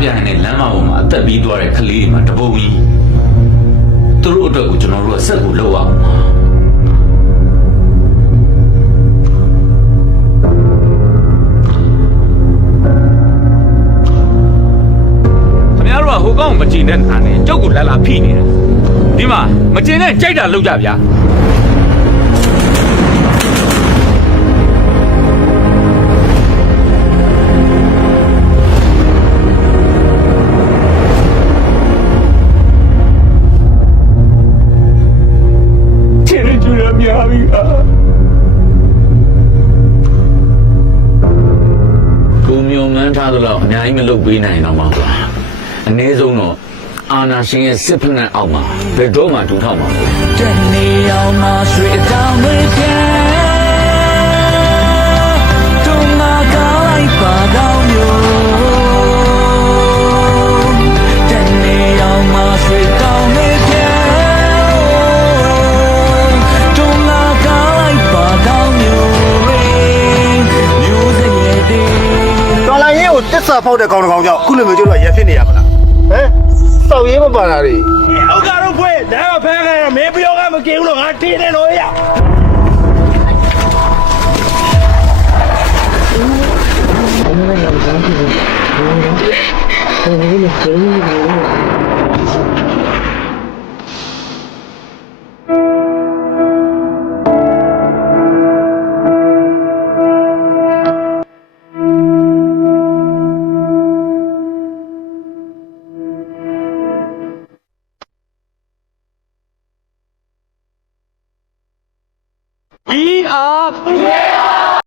ပြဟန်နဲ့လမ်းမပေါ်မှာအသက်ပြီးသွားတဲ့ကလေးတွေမှာတပုံကြီးသူတို့အတွက်ကိုကျွန်တော်တို့ကဆက်ကိုလုပ်အောင်ပါခင်ဗျားတို့ကဟိုကောင်မကြည့်တဲ့နာနဲ့ကြောက်ကိုလာလာဖိနေတာဒီမှာမကျင်တဲ့ကြိုက်တာလုပ်ကြဗျာ န်းထားသလောက်အများကြီးမလုပ်ပေးနိုင်တော့မှာကွာအနည်းဆုံးတော့အာနာရှင်ရဲ့စစ်ဖက်နဲ့အောက်မှာဘယ်တော့မှဒူထောက်မှာမဟုတ်ဘူး စ်စာဖောက်တဲ့ကောင်တစ်ကောင်ကြောင့်ခုလိုမျိုးကျတော့ရက်ဖြစ်နေရမလားဟမ်စောက်ရေးမပါတာတွေအောက်ကတော့ဖွင့်ဒါကဖမ်းခံရမင်းပြောကမကင်းဘူးလို့ငါထင်းနေလို့ရအဲ့ဒါကလည်းဘာဖြစ်လဲ။ဘယ်လိုလဲ။ဘယ်လိုလဲ။ We are.